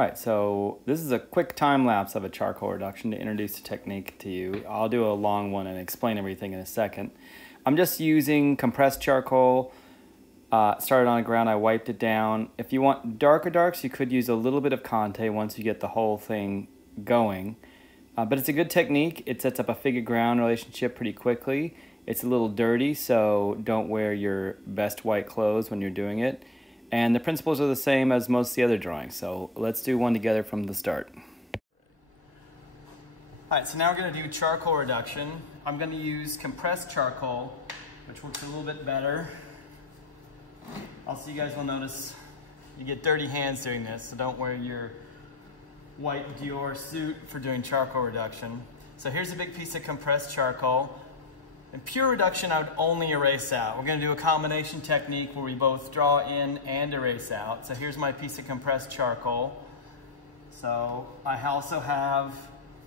All right, so this is a quick time lapse of a charcoal reduction to introduce the technique to you. I'll do a long one and explain everything in a second. I'm just using compressed charcoal. Started on the ground, I wiped it down. If you want darker darks, you could use a little bit of Conte once you get the whole thing going. But it's a good technique. It sets up a figure-ground relationship pretty quickly. It's a little dirty, so don't wear your best white clothes when you're doing it. And the principles are the same as most of the other drawings, so let's do one together from the start. Alright, so now we're going to do charcoal reduction. I'm going to use compressed charcoal, which works a little bit better. Also, you guys will notice you get dirty hands doing this, so don't wear your white Dior suit for doing charcoal reduction. So here's a big piece of compressed charcoal. In pure reduction, I would only erase out. We're going to do a combination technique where we both draw in and erase out. So here's my piece of compressed charcoal. So I also have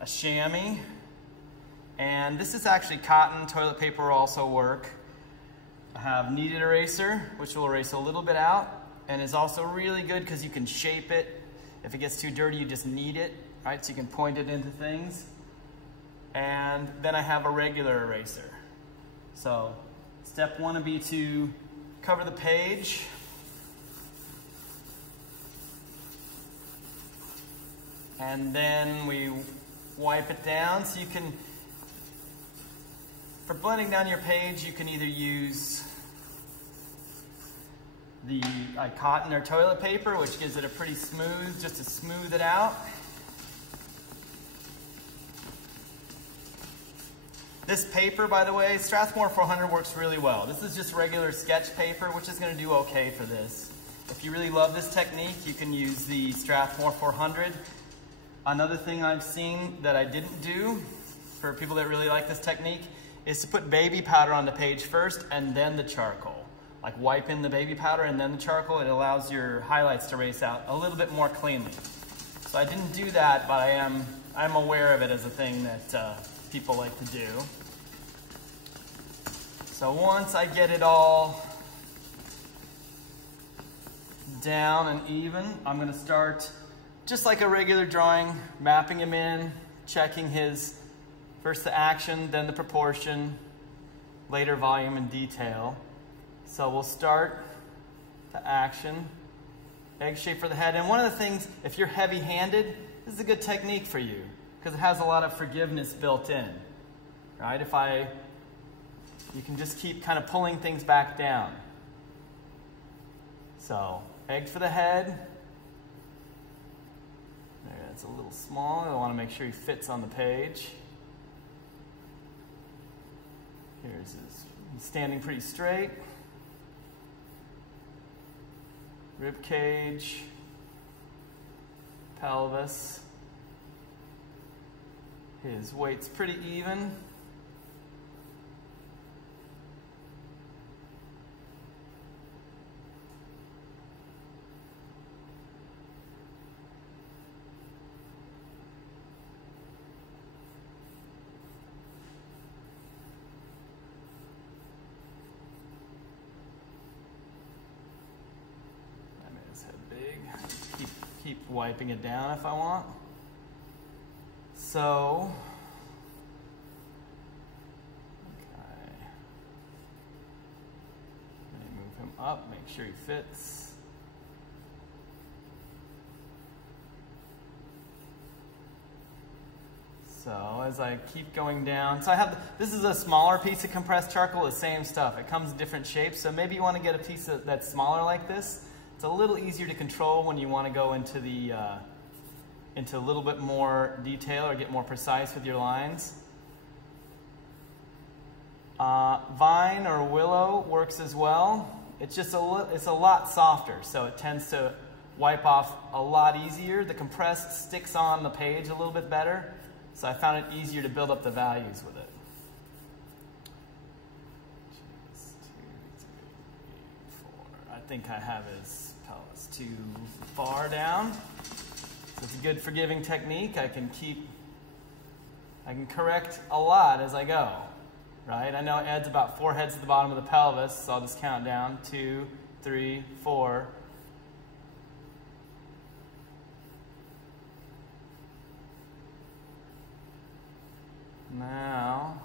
a chamois, and this is actually cotton. Toilet paper will also work. I have kneaded eraser, which will erase a little bit out, and is also really good because you can shape it. If it gets too dirty, you just knead it, right? So you can point it into things. And then I have a regular eraser. So step one would be to cover the page. And then we wipe it down. So you can, for blending down your page, you can either use the cotton or toilet paper, which gives it a pretty smooth, just to smooth it out. This paper, by the way, Strathmore 400 works really well. This is just regular sketch paper, which is going to do okay for this. If you really love this technique, you can use the Strathmore 400. Another thing I've seen that I didn't do for people that really like this technique is to put baby powder on the page first and then the charcoal. Like wipe in the baby powder and then the charcoal. It allows your highlights to erase out a little bit more cleanly. So I didn't do that, but I'm aware of it as a thing that people like to do. So once I get it all down and even, I'm going to start just like a regular drawing, mapping him in, checking his first the action, then the proportion, later volume and detail. So we'll start the action, egg shape for the head. And one of the things, if you're heavy-handed, this is a good technique for you because it has a lot of forgiveness built in, right? You can just keep kind of pulling things back down. So, egg for the head. There, that's a little small. I want to make sure he fits on the page. He's standing pretty straight. Rib cage, pelvis. His weight's pretty even. Keep wiping it down if I want. So, okay. Let me move him up, make sure he fits. So as I keep going down, so this is a smaller piece of compressed charcoal, the same stuff. It comes in different shapes, so maybe you want to get a piece that's smaller like this. It's a little easier to control when you want to go into into a little bit more detail or get more precise with your lines. Vine or willow works as well. It's just it's a lot softer, so it tends to wipe off a lot easier. The compressed sticks on the page a little bit better, so I found it easier to build up the values with it. I think I have his pelvis too far down. So it's a good forgiving technique. I can correct a lot as I go, right? I know it adds about 4 heads to the bottom of the pelvis, so I'll just count down. 2, 3, 4. Now,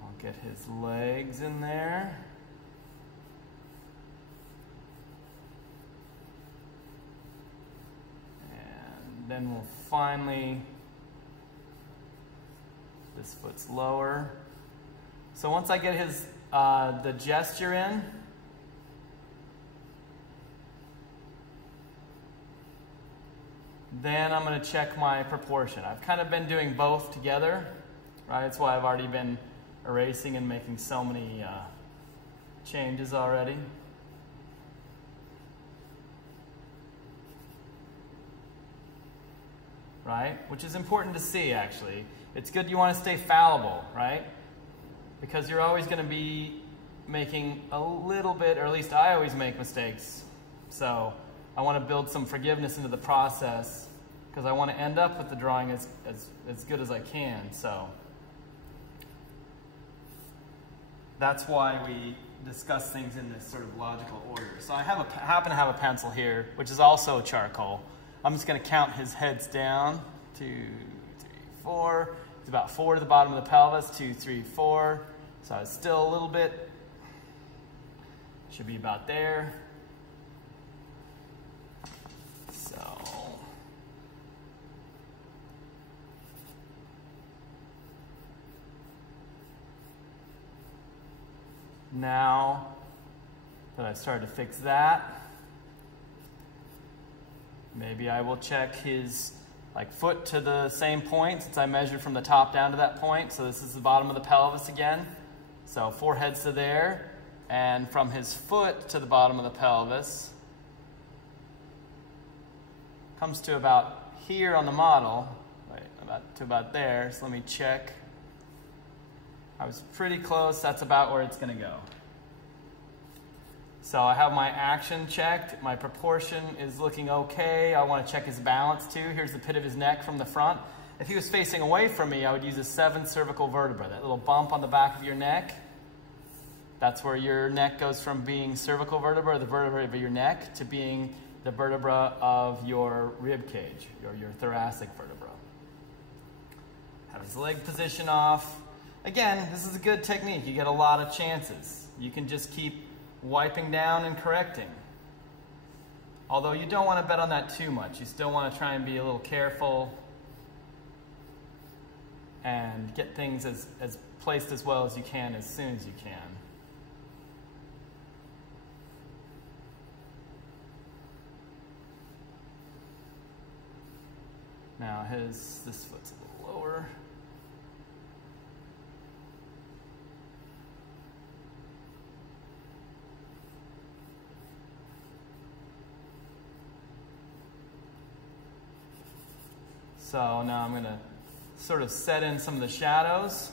I'll get his legs in there. And then we'll finally, this foot's lower. So once I get his, the gesture in, then I'm going to check my proportion. I've kind of been doing both together, right? That's why I've already been erasing and making so many changes already. Right? Which is important to see, actually. It's good you want to stay fallible, right? Because you're always going to be making a little bit, or at least I always make mistakes. So I want to build some forgiveness into the process because I want to end up with the drawing as good as I can. So that's why we discuss things in this sort of logical order. So I happen to have a pencil here, which is also charcoal. I'm just going to count his heads down. 2, 3, 4. It's about 4 to the bottom of the pelvis. 2, 3, 4. So it's still a little bit. Should be about there. So now that I've started to fix that, maybe I will check his foot to the same point since I measured from the top down to that point. So this is the bottom of the pelvis again. So 4 heads to there. And from his foot to the bottom of the pelvis comes to about here on the model. To about there. So let me check. I was pretty close. That's about where it's going to go. So I have my action checked. My proportion is looking okay. I want to check his balance too. Here's the pit of his neck from the front. If he was facing away from me, I would use a 7th cervical vertebra. That little bump on the back of your neck. That's where your neck goes from being cervical vertebra, or the vertebra of your neck, to being the vertebra of your rib cage, or your thoracic vertebra. Have his leg position off. Again, this is a good technique. You get a lot of chances. You can just keep wiping down and correcting. Although you don't want to bet on that too much. You still want to try and be a little careful and get things as placed as well as you can as soon as you can. Now this foot's a little lower. So now I'm going to sort of set in some of the shadows.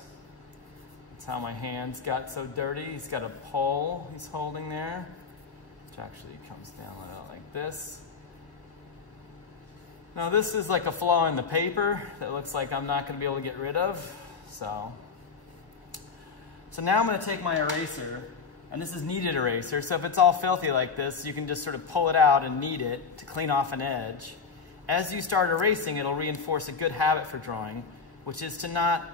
That's how my hands got so dirty. He's got a pole he's holding there, which actually comes down like this. Now this is like a flaw in the paper that looks like I'm not going to be able to get rid of. So now I'm going to take my eraser, and this is kneaded eraser. So if it's all filthy like this, you can just sort of pull it out and knead it to clean off an edge. As you start erasing, it'll reinforce a good habit for drawing, which is to not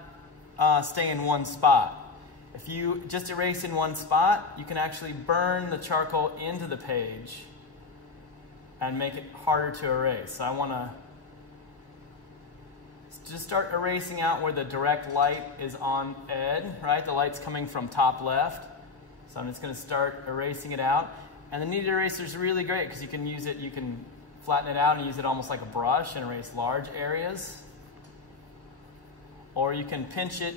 stay in one spot. If you just erase in one spot, you can actually burn the charcoal into the page and make it harder to erase. So I want to just start erasing out where the direct light is on Ed, right? The light's coming from top left. So I'm just going to start erasing it out. And the kneaded eraser is really great because you can use it, you can flatten it out and use it almost like a brush and erase large areas. Or you can pinch it,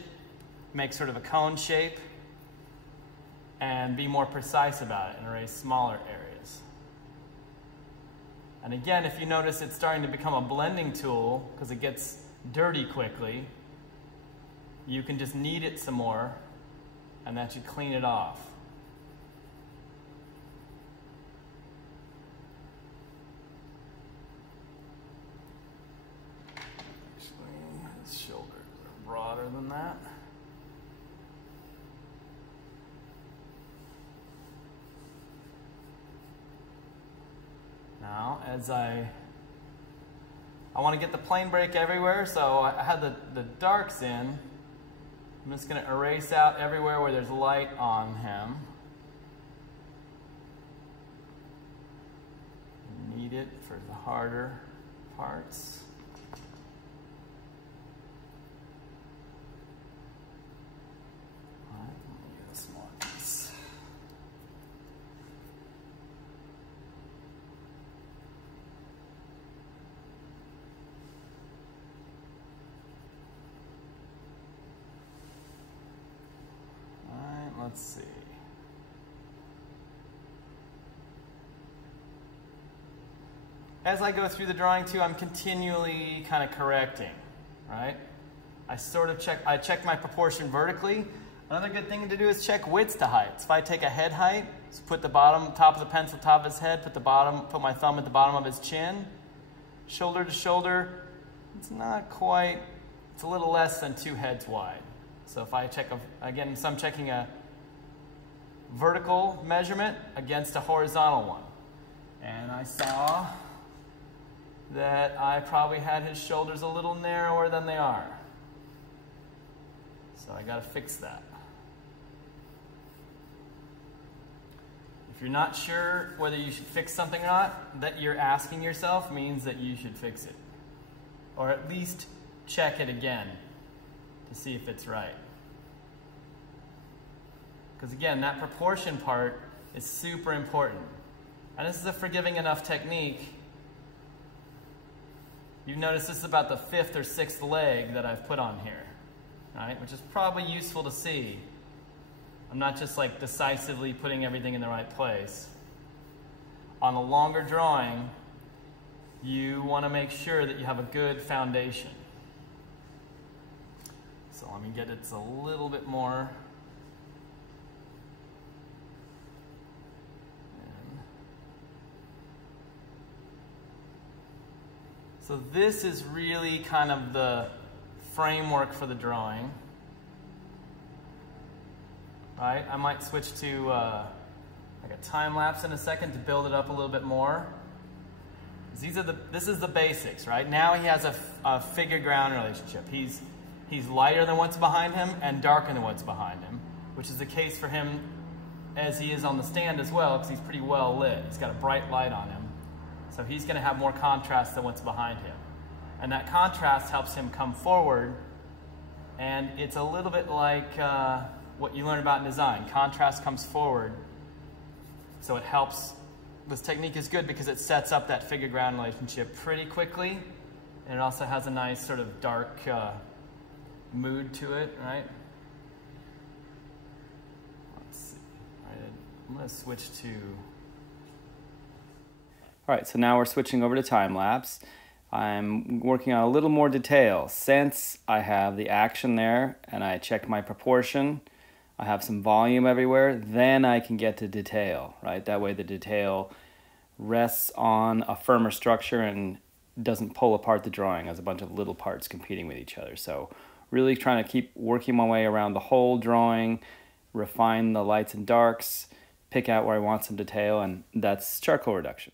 make sort of a cone shape, and be more precise about it and erase smaller areas. And again, if you notice it's starting to become a blending tool because it gets dirty quickly, you can just knead it some more and that should clean it off. His shoulders are broader than that. Now, as I'll I want to get the plane break everywhere, so I had the darks in. I'm just going to erase out everywhere where there's light on him. Need it for the harder parts. All right, let me get a smaller piece. All right, let's see. As I go through the drawing too, I'm continually kind of correcting, right? I check my proportion vertically. Another good thing to do is check width to height. If I take a head height, so put the top of the pencil top of his head, put my thumb at the bottom of his chin, shoulder to shoulder, it's not quite, it's a little less than 2 heads wide. So if I check, again, so I'm checking a vertical measurement against a horizontal one. And I saw that I probably had his shoulders a little narrower than they are. So I gotta fix that. If you're not sure whether you should fix something or not, that you're asking yourself means that you should fix it. Or at least check it again to see if it's right. Because again, that proportion part is super important. And this is a forgiving enough technique. You've noticed this is about the 5th or 6th leg that I've put on here, right? Which is probably useful to see. I'm not just like decisively putting everything in the right place. On a longer drawing, you want to make sure that you have a good foundation. So let me get it a little bit more. So this is really kind of the framework for the drawing, right? I might switch to like a time lapse in a second to build it up a little bit more. This is the basics, right? Now he has a figure-ground relationship. He's lighter than what's behind him and darker than what's behind him, which is the case for him as he is on the stand as well, because he's pretty well lit. He's got a bright light on him. So he's going to have more contrast than what's behind him. And that contrast helps him come forward. And it's a little bit like what you learn about in design. Contrast comes forward. So it helps. This technique is good because it sets up that figure-ground relationship pretty quickly. And it also has a nice sort of dark mood to it, right? Let's see. All right, I'm going to switch to... All right, so now we're switching over to time lapse. I'm working on a little more detail. Since I have the action there and I checked my proportion, I have some volume everywhere, then I can get to detail, right? That way the detail rests on a firmer structure and doesn't pull apart the drawing as a bunch of little parts competing with each other. So really trying to keep working my way around the whole drawing, refine the lights and darks, pick out where I want some detail, and that's charcoal reduction.